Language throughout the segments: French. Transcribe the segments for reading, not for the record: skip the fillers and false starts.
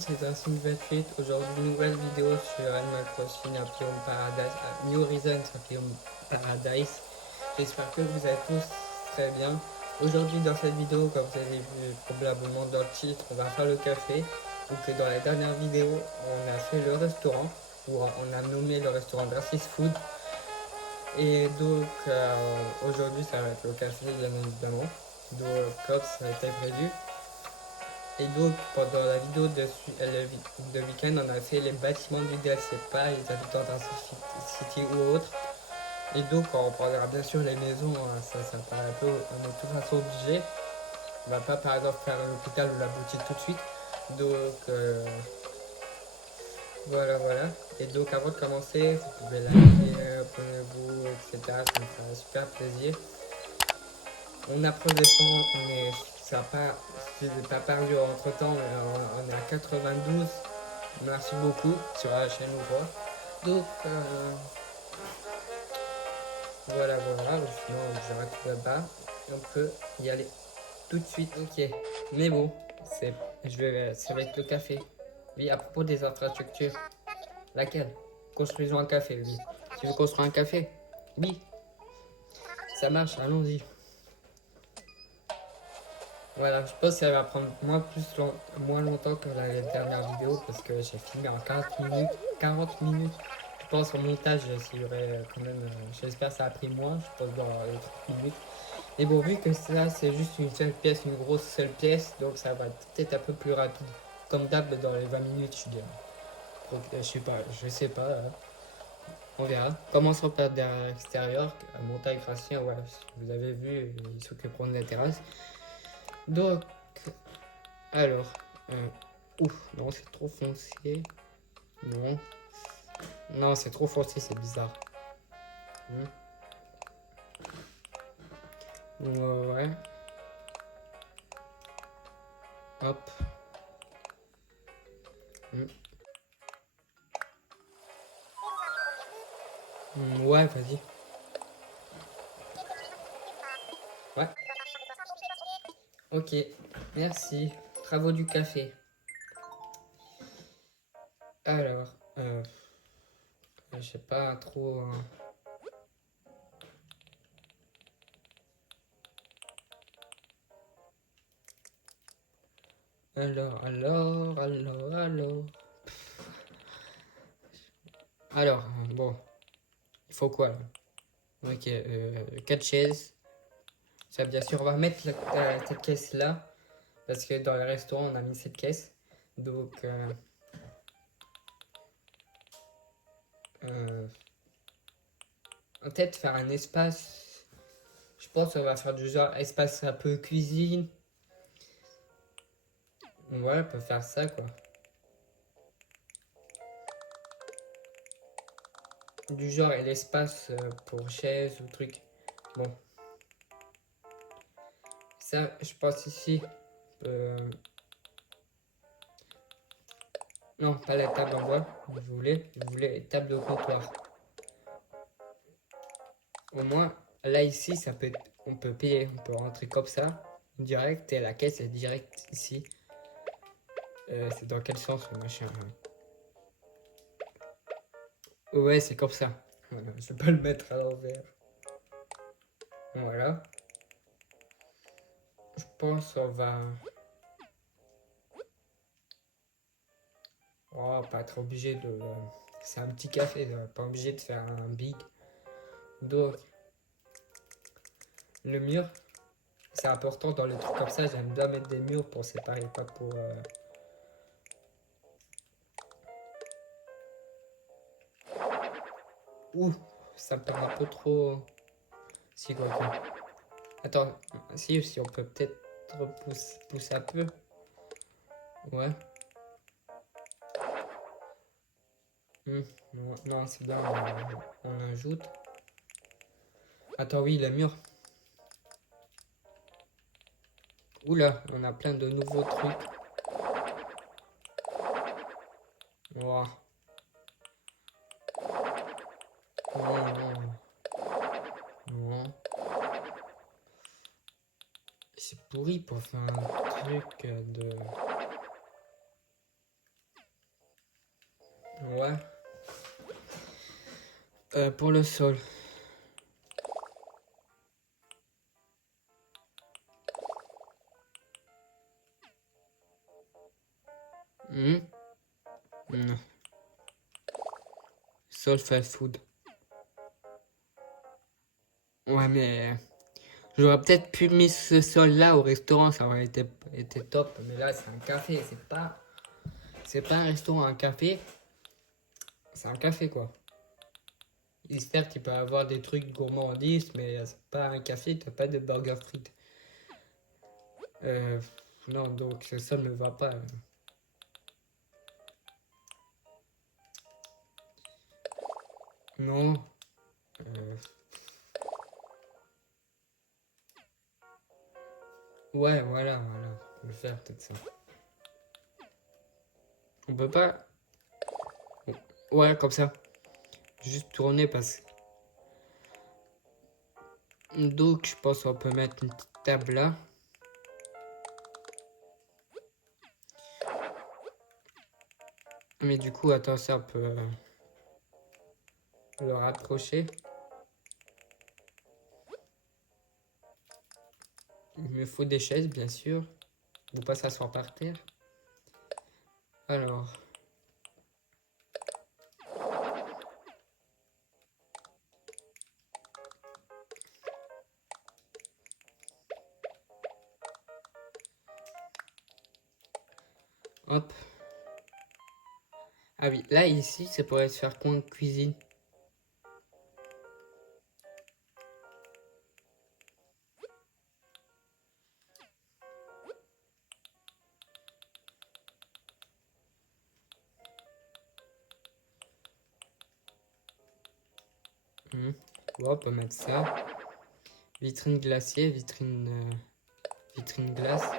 monde, c'est un Nouvelle Suite. Aujourd'hui, nouvelle vidéo sur Animal Crossing Appium Paradise, New Horizons Appium Paradise. J'espère que vous êtes tous très bien. Aujourd'hui, dans cette vidéo, comme vous avez vu probablement dans le titre, on va faire le café. Ou que dans la dernière vidéo, on a fait le restaurant, ou on a nommé le restaurant Versus Food. Et donc, aujourd'hui, ça va être le café, bien évidemment. Donc, comme ça a été prévu. Et donc, pendant la vidéo de week-end, on a fait les bâtiments du DLC, pas les habitants d'un city ou autre. Et donc, on reprendra bien sûr les maisons, hein, ça paraît un peu, on est de toute façon obligé. On va pas par exemple faire l'hôpital ou la boutique tout de suite. Donc, voilà. Et donc, avant de commencer, vous pouvez liker, abonnez-vous, etc. Ça me fera super plaisir. On approche des 100, ça n'a pas, je n'ai pas perdu entre temps, mais on est à 92. Merci beaucoup sur la chaîne ou quoi. Donc, voilà. Sinon, j'arrête là-bas. Et on peut y aller tout de suite. Ok. Mais bon, ça va être le café. Oui, à propos des infrastructures. Laquelle? Construisons un café, oui. Tu veux construire un café? Oui. Ça marche, allons-y. Voilà, je pense que ça va prendre moins longtemps que la dernière vidéo parce que j'ai filmé en 40 minutes. 40 minutes. Je pense au montage, s'il y aurait quand même. J'espère que ça a pris moins, je pense dans les 30 minutes. Et bon, vu que ça c'est juste une seule pièce, une grosse seule pièce, donc ça va peut-être un peu plus rapide. Comme d'hab dans les 20 minutes, je dirais. Donc, je sais pas. On verra. Commençons par l'extérieur. Montagne Gracien, ouais, vous avez vu, ils s'occuperont de la terrasse. Donc, alors, ouf, non, c'est trop foncé. Non, non, c'est trop foncé, c'est bizarre. Ouais, hop. Ouais, vas-y. Ouais, ok, merci. Travaux du café. Alors, je sais pas trop. Alors. Alors, bon, il faut quoi là? Ok, 4 chaises. Ça, bien sûr, on va mettre cette caisse là. Parce que dans le restaurant, on a mis cette caisse. Donc, peut-être faire un espace. Je pense qu'on va faire du genre espace un peu cuisine. Ouais, on peut faire ça quoi. Du genre et l'espace pour chaises ou trucs. Bon, ça, je pense ici. euh, non, pas la table en bois. Je voulais table de comptoir. Au moins, là ici, on peut payer, on peut rentrer comme ça, direct, et la caisse est direct ici. C'est dans quel sens le machin? Ouais, c'est comme ça. Voilà, je vais pas le mettre à l'envers. Voilà. Je pense qu'on va. Oh, pas être obligé de. C'est un petit café, pas obligé de faire un big. Donc, le mur, c'est important dans les trucs comme ça. J'aime bien mettre des murs pour séparer, pas pour. Ouh, ça me paraît un peu trop. Si, quoi que. Attends, si on peut peut-être pousser un peu. Ouais. Non, c'est bien, on ajoute. Attends, oui, le mur. Oula, on a plein de nouveaux trucs. Ouah. Non. C'est pourri pour faire un truc de. Ouais. Pour le sol. Hmm. Non. Sol fast food. Ouais, mais j'aurais peut-être pu mettre ce sol-là au restaurant, ça aurait été top. Mais là, c'est un café, c'est pas un restaurant, un café. C'est un café, quoi. Certes, il peut avoir des trucs gourmandises, mais c'est pas un café, t'as pas de burger frites. Euh, non, donc ça ne me va pas. Non. Euh, ouais, voilà. On peut faire peut-être ça. On peut pas. Ouais, comme ça. Juste tourner parce que. Donc, je pense qu'on peut mettre une petite table là. Mais du coup, attends, ça on peut le rapprocher. Il me faut des chaises, bien sûr. Faut pas s'asseoir par terre. Alors. Hop. Ah oui, là, ici, ça pourrait se faire coin de cuisine. Mhm. Bon, on peut mettre ça. Vitrine glacier, vitrine glace.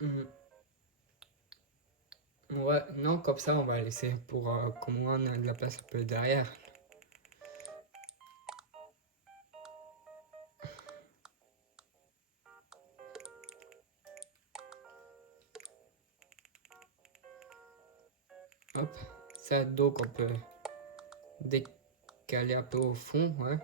Mhm. Ouais, non, comme ça, on va laisser pour comment on a de la place un peu derrière. Hop. Ça, donc, on peut décaler un peu au fond, ouais.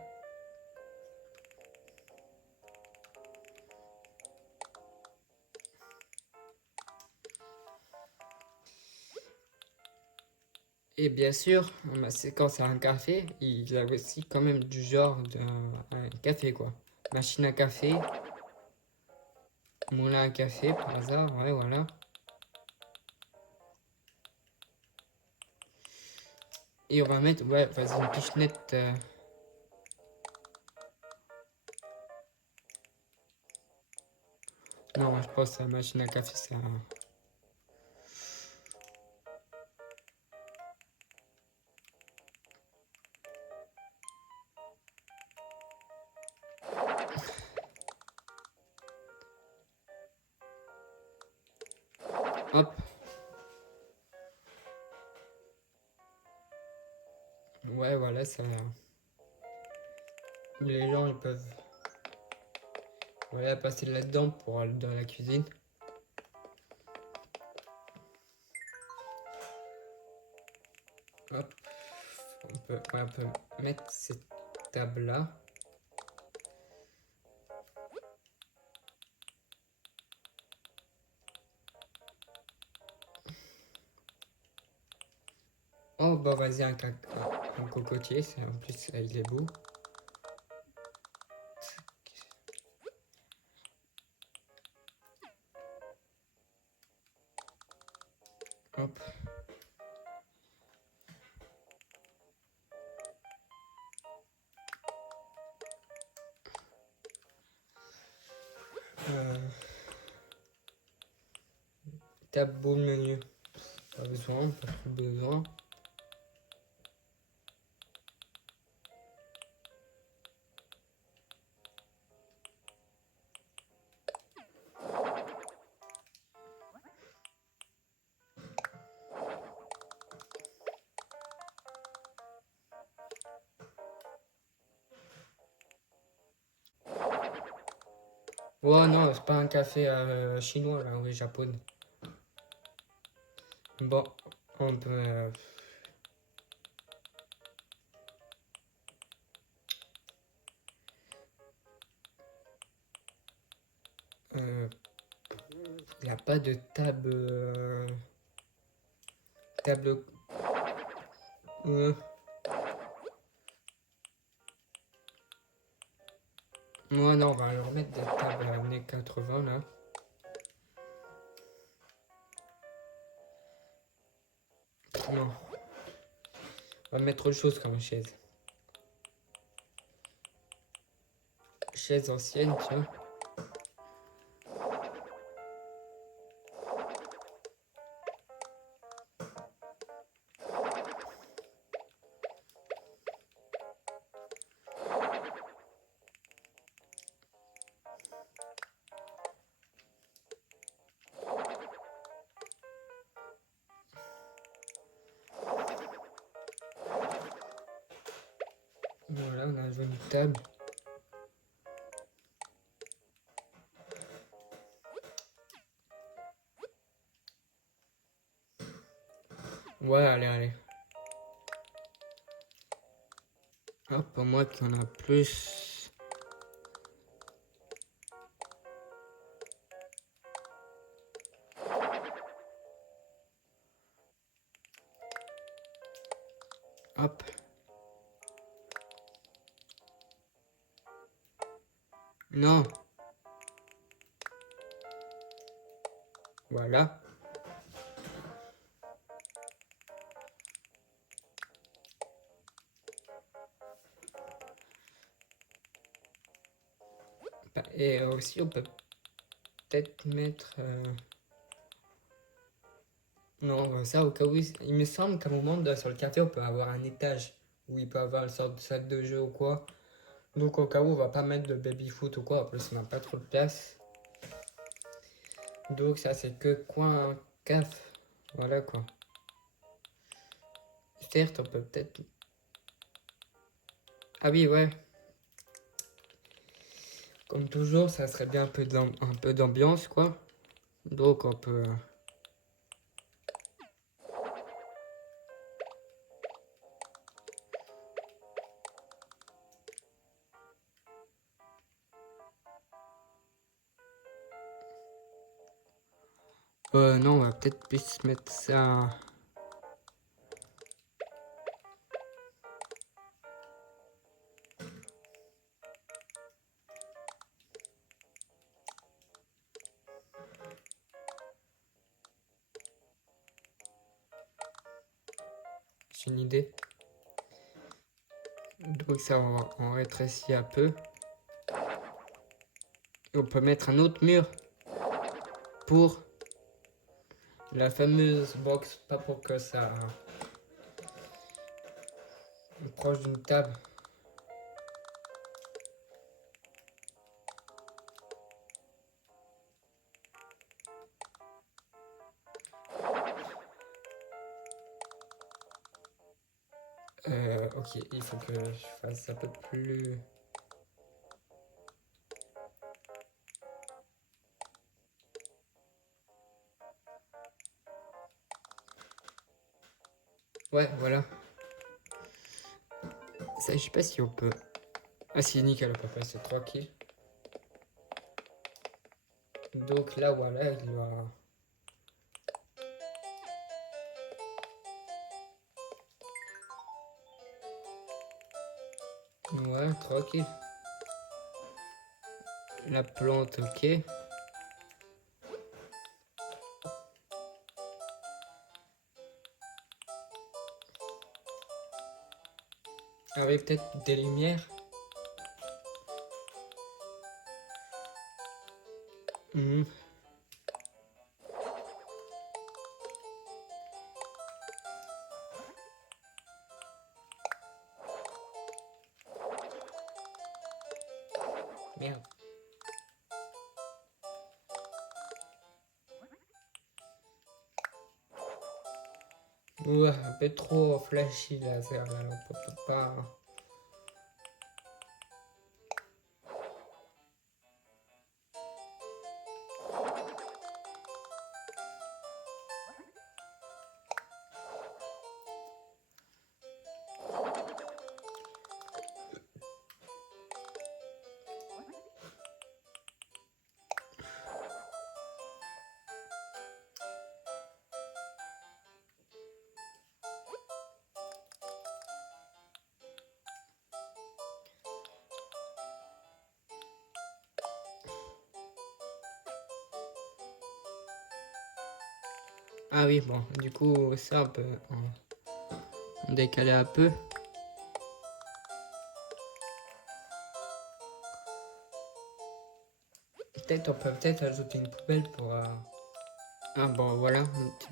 Et bien sûr, c'est quand c'est un café, il a aussi quand même du genre d'un café, quoi. Machine à café, moulin à café, par hasard, ouais, voilà. Et on va mettre, ouais, vas-y, une pichenette. Non, je pense que la machine à café, ça. Hop. Ouais, voilà, ça. Les gens, ils peuvent, voilà, passer là-dedans pour aller dans la cuisine. Hop. On peut mettre cette table-là. Oh, bah vas-y, un cocotier, en plus, il est beau. Hop. Euh, Table beau menu. Pas besoin, pas trop besoin. Ouais, non, c'est pas un café chinois, là, oui, japonais. Bon, on peut... il n'y a pas de table... table... euh, ouais, non, on va leur mettre des tables années 80, là. Non, on va mettre autre chose comme chaise. Chaise ancienne, tu vois. Voilà, on a une jolie table. Ouais, allez, allez. Hop, pour moi qu'il y en a plus. Hop. Non. Voilà. Et aussi, on peut peut-être mettre... Non, ça, au cas où, il me semble qu'à un moment, sur le café, on peut avoir un étage où il peut avoir une sorte de salle de jeu ou quoi. Donc, au cas où, on va pas mettre de baby-foot ou quoi. En plus, on n'a pas trop de place. Donc, ça, c'est que coin caf. Voilà, quoi. Certes, on peut peut-être... Ah oui, ouais. Comme toujours, ça serait bien un peu d'ambiance, quoi. Donc, on peut... non, on va peut-être plus mettre ça... J'ai une idée. Donc, ça, on rétrécit un peu. Et on peut mettre un autre mur pour la fameuse box, pas pour que ça proche d'une table. Ok, il faut que je fasse un peu plus... Ouais, voilà. Ça, je sais pas si on peut... Ah si, nickel, on peut passer tranquille. Donc là, voilà, il va... Ouais, tranquille. La plante, ok. Avec peut-être des lumières. Mhm. Merde. Ouais, un peu trop flashy là, ça, là, on peut pas... Ah oui, bon, du coup, ça, on peut en décaler un peu. Peut-être, on peut peut-être ajouter une poubelle pour... Ah bon, voilà, une petite,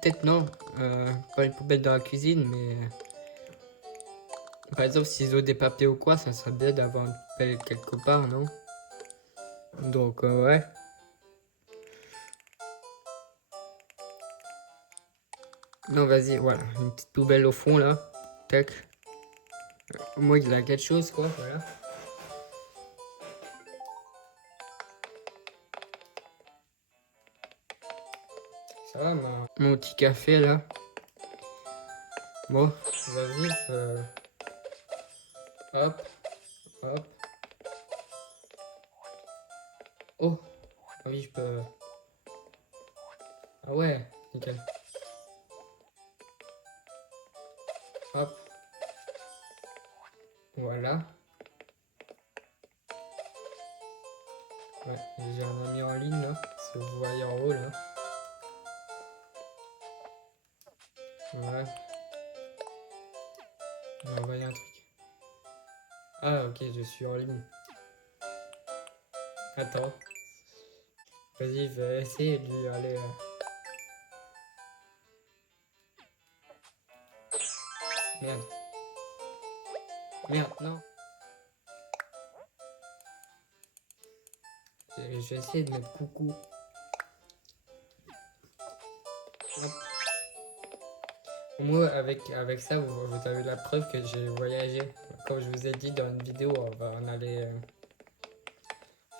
peut-être non, pas une poubelle dans la cuisine, mais... Par exemple, s'ils ont des papiers ou quoi, ça serait bien d'avoir une poubelle quelque part, non? Donc, ouais. Non, vas-y, voilà, une petite poubelle au fond, là. Tac. Au moins, il a quelque chose, quoi, voilà. Ça va, mon petit café, là. Bon, vas-y, hop, hop. Oh, ah oui, je peux... Ah ouais, nickel. Hop, voilà. Ouais, j'ai un ami en ligne, là. Si vous voyez en haut, là. Ouais, il m'a envoyé un truc. Ah, ok, je suis en ligne. Attends. Vas-y, je vais essayer de lui aller... Merde. Merde, non. Je vais essayer de mettre coucou. Hop. Moi, avec ça, vous avez la preuve que j'ai voyagé. Comme je vous ai dit dans une vidéo, on allait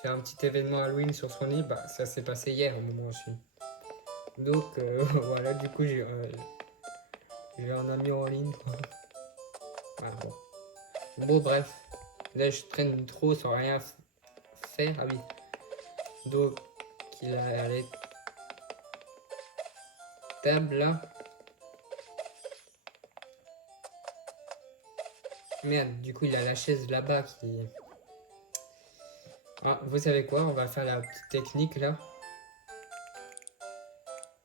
faire un petit événement Halloween sur son lit. Bah, ça s'est passé hier au moment où je suis. Donc, voilà, du coup, j'ai un ami en ligne, quoi. Voilà, bon. Bon, bref. Là, je traîne trop sans rien faire. Ah oui. Donc, il a les tables là. Merde, du coup, il a la chaise là-bas qui... Ah, vous savez quoi? On va faire la petite technique là.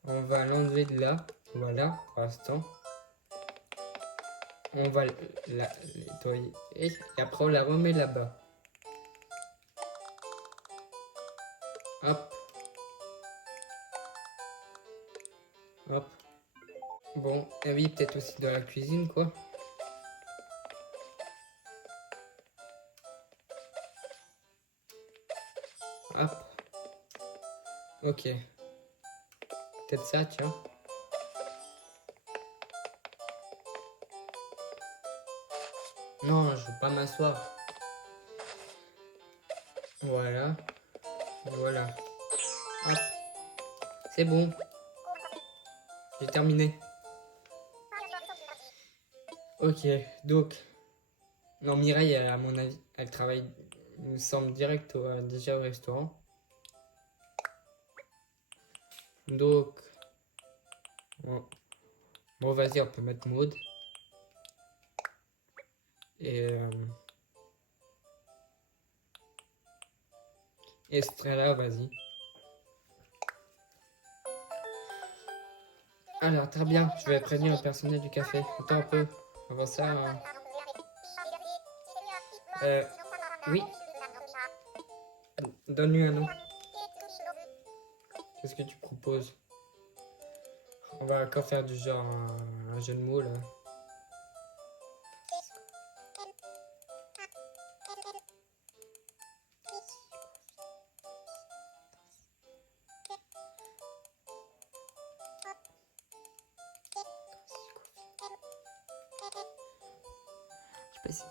On va l'enlever de là. Voilà, pour l'instant. On va la nettoyer. Et après, on la remet là-bas. Hop. Hop. Bon, et oui, peut-être aussi dans la cuisine, quoi. Hop. Ok. Peut-être ça, tiens. Non, je veux pas m'asseoir. Voilà. Voilà. Hop. C'est bon. J'ai terminé. Ok, donc... Non, Mireille, à mon avis, elle travaille, il me semble, déjà au restaurant. Donc... Bon, vas-y, on peut mettre Maud. Et... Estrella, vas-y. Alors, très bien, je vais prévenir le personnel du café. Attends un peu. Avant ça... Oui. Donne-lui un nom. Qu'est-ce que tu proposes? On va encore faire du genre un jeu de mots, là. Je sais pas si...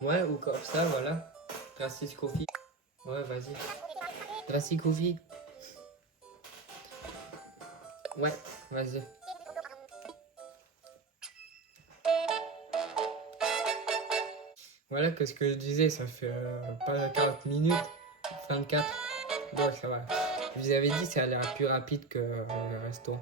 Ouais, ou comme ça, voilà. Gracis Coffee. Ouais, vas-y. Gracis Coffee. Ouais, vas-y. Voilà que ce que je disais, ça fait pas 40 minutes, 24. Donc ça va. Je vous avais dit, ça a l'air plus rapide que le resto.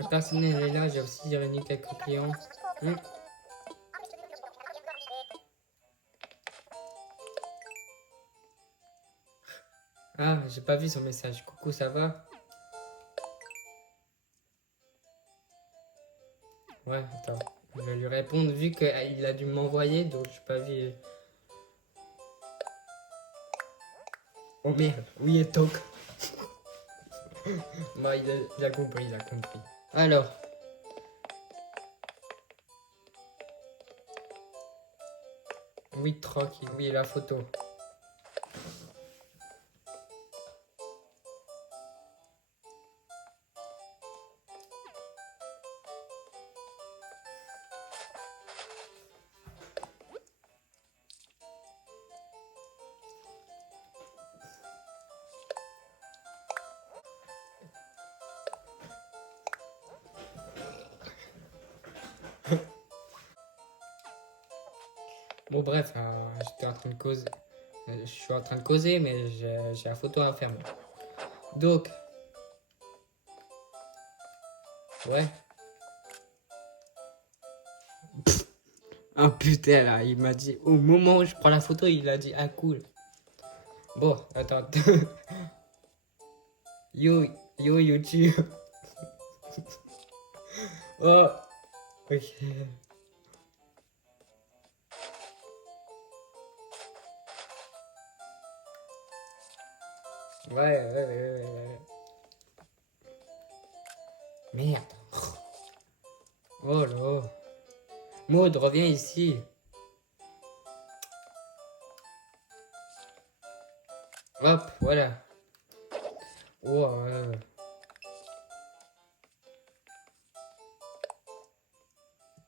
Le personnel est là, j'ai aussi réuni quelques clients. Hmm. Ah, j'ai pas vu son message. Coucou, ça va? Ouais, attends. Je vais lui répondre vu qu'il a dû m'envoyer, donc j'ai pas vu. Oh merde, oui et toc. Bah, il a compris, il a compris. Alors, oui, tranquille, oui, la photo. Bon, bref, j'étais en train de causer. Je suis en train de causer, mais j'ai la photo à faire. Moi. Donc, ouais. Ah putain, là, il m'a dit, au moment où je prends la photo, il a dit, ah cool. Bon, attends. Yo, yo, YouTube. Oh, ok. Ouais. Merde. Oh là. Maud, reviens ici. Hop, voilà. Oh,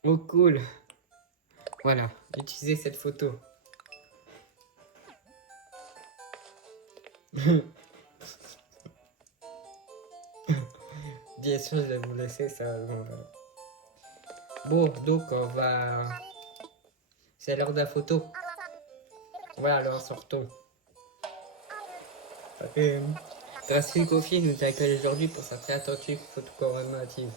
oh cool. Voilà, utilisez cette photo. Bien sûr, je vais vous laisser ça. Bon, donc on va... C'est l'heure de la photo. Voilà, alors sortons. Euh, Gracile Coffee nous accueille aujourd'hui pour sa très attentive photo commémorative.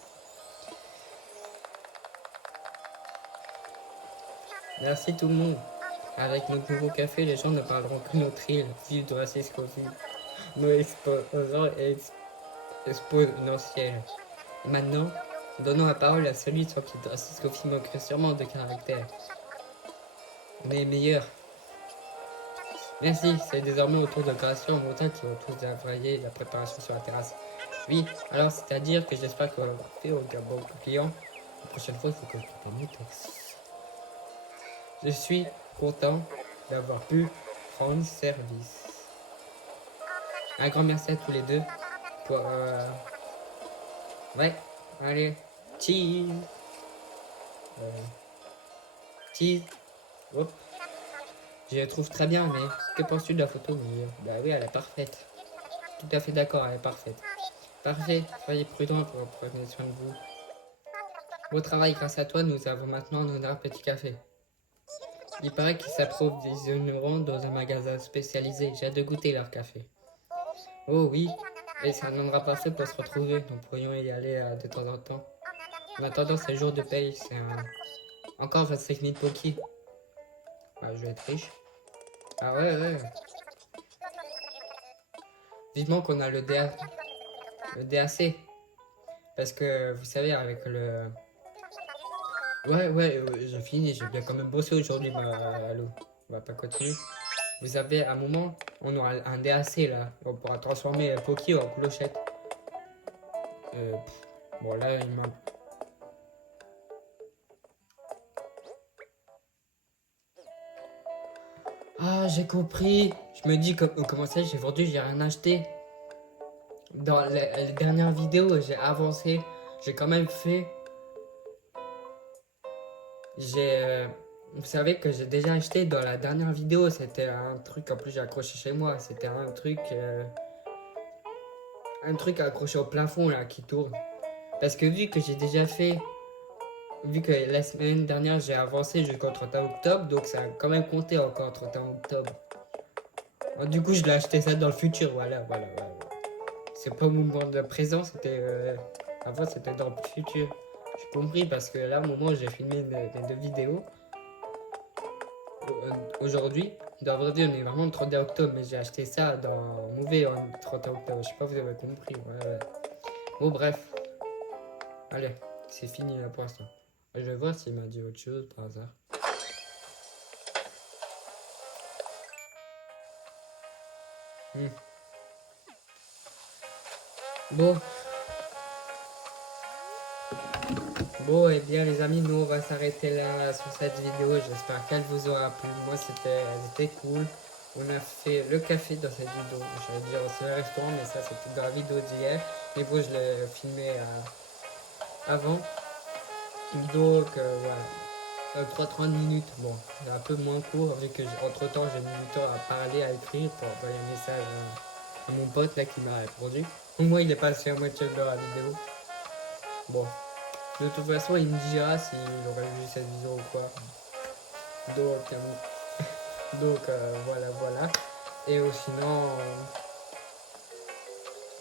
Merci tout le monde. Avec notre nouveau café, les gens ne parleront que notre île, vive de Gracile Coffee. Nos exposants et exponentiels. Maintenant, donnons la parole à celui sur qui Gracile Coffee manquerait sûrement de caractère. Mais meilleur. Merci, c'est désormais au tour de Gratien en montagne qui ont tous travaillé la préparation sur la terrasse. Oui, alors c'est-à-dire que j'espère qu'on va avoir fait au Gabon client. La prochaine fois, il faut que je prenne mon taxi. Je suis content d'avoir pu rendre service. Un grand merci à tous les deux pour... Ouais, allez, cheese. Cheese. Hop. Je la trouve très bien, mais que penses-tu de la photo? Bah oui, elle est parfaite. Tout à fait d'accord, elle est parfaite. Parfait, soyez prudents pour prendre soin de vous. Beau travail, grâce à toi, nous avons maintenant notre petit café. Il paraît qu'ils s'approvisionneront dans un magasin spécialisé. J'ai hâte de goûter leur café. Oh oui, et c'est un endroit parfait pour se retrouver. Nous pourrions y aller de temps en temps. En attendant, c'est le jour de paye. C'est un... Encore 25 000 Poki. Ah, je vais être riche. Ah ouais. Vivement qu'on a le DAC. Parce que, vous savez, avec le... Ouais, j'ai fini. J'ai bien quand même bossé aujourd'hui, Allo. On va pas continuer. Vous avez un moment, on aura un DAC là. On pourra transformer Poki en clochette. Bon, là, il m'a... Ah, j'ai compris. Je me dis, comment ça, j'ai vendu, j'ai rien acheté. Dans les dernières vidéos, j'ai avancé. J'ai quand même fait. Vous savez que j'ai déjà acheté dans la dernière vidéo. C'était un truc, en plus, j'ai accroché chez moi. C'était un truc. Un truc accroché au plafond là qui tourne. Parce que vu que j'ai déjà fait. Vu que la semaine dernière j'ai avancé jusqu'au 31 octobre, donc ça a quand même compté encore 31 octobre. Alors, du coup, je l'ai acheté ça dans le futur, voilà. C'est pas au moment de présent, c'était Avant, c'était dans le futur. J'ai compris parce que là, au moment où j'ai filmé les deux vidéos, aujourd'hui, dans vrai dire, on est vraiment le 31 octobre, mais j'ai acheté ça dans Movie en 31 octobre. Je sais pas, vous avez compris. Ouais, ouais. Bon, bref. Allez, c'est fini là pour l'instant. Je vais voir s'il m'a dit autre chose par hasard. Hmm. Bon, bon, et bien les amis, nous on va s'arrêter là sur cette vidéo. J'espère qu'elle vous aura plu. Moi c'était cool. On a fait le café dans cette vidéo. J'allais dire aussi le restaurant, mais ça c'était dans la vidéo d'hier. Mais bon, je l'ai filmé avant. Donc voilà. 3-30 minutes. Bon, c'est un peu moins court vu que entre temps j'ai mis du temps à parler, à écrire pour envoyer un message à mon pote là qui m'a répondu. Au moins il est passé à moitié de la vidéo. Bon, de toute façon, il me dira s'il aurait vu cette vidéo ou quoi. Donc, voilà, voilà. Et sinon,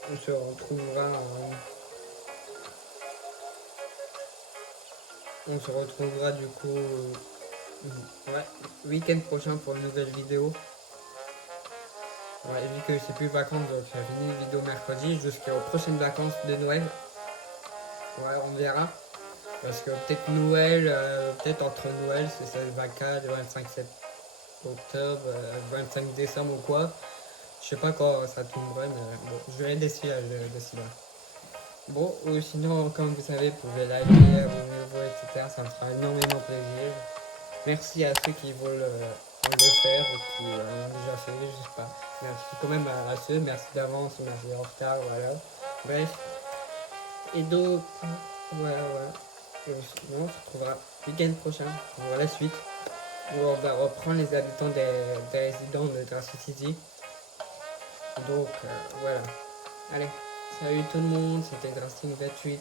on se retrouvera, du coup, ouais, week-end prochain pour une nouvelle vidéo. Ouais, vu que c'est plus vacances, donc j'ai fini une vidéo mercredi jusqu'aux prochaines vacances de Noël. Ouais, on verra. Parce que peut-être Noël, peut-être entre Noël, c'est le 24, le 25 octobre, 25 décembre ou quoi. Je sais pas quand ça tomberait, mais bon, je vais d'ici là, Bon, ou sinon, comme vous savez, vous pouvez liker, abonnez-vous, etc. Ça me fera énormément plaisir. Merci à ceux qui veulent le faire ou qui l'ont déjà fait, je sais pas. Merci quand même à ceux, merci d'avance, merci en retard, voilà. Bref, et donc, voilà, voilà. Et sinon, on se retrouvera le week-end prochain pour la suite, où on va reprendre les habitants des résidents de Drastic City. Donc, voilà. Allez, salut tout le monde, c'était Drastic 28.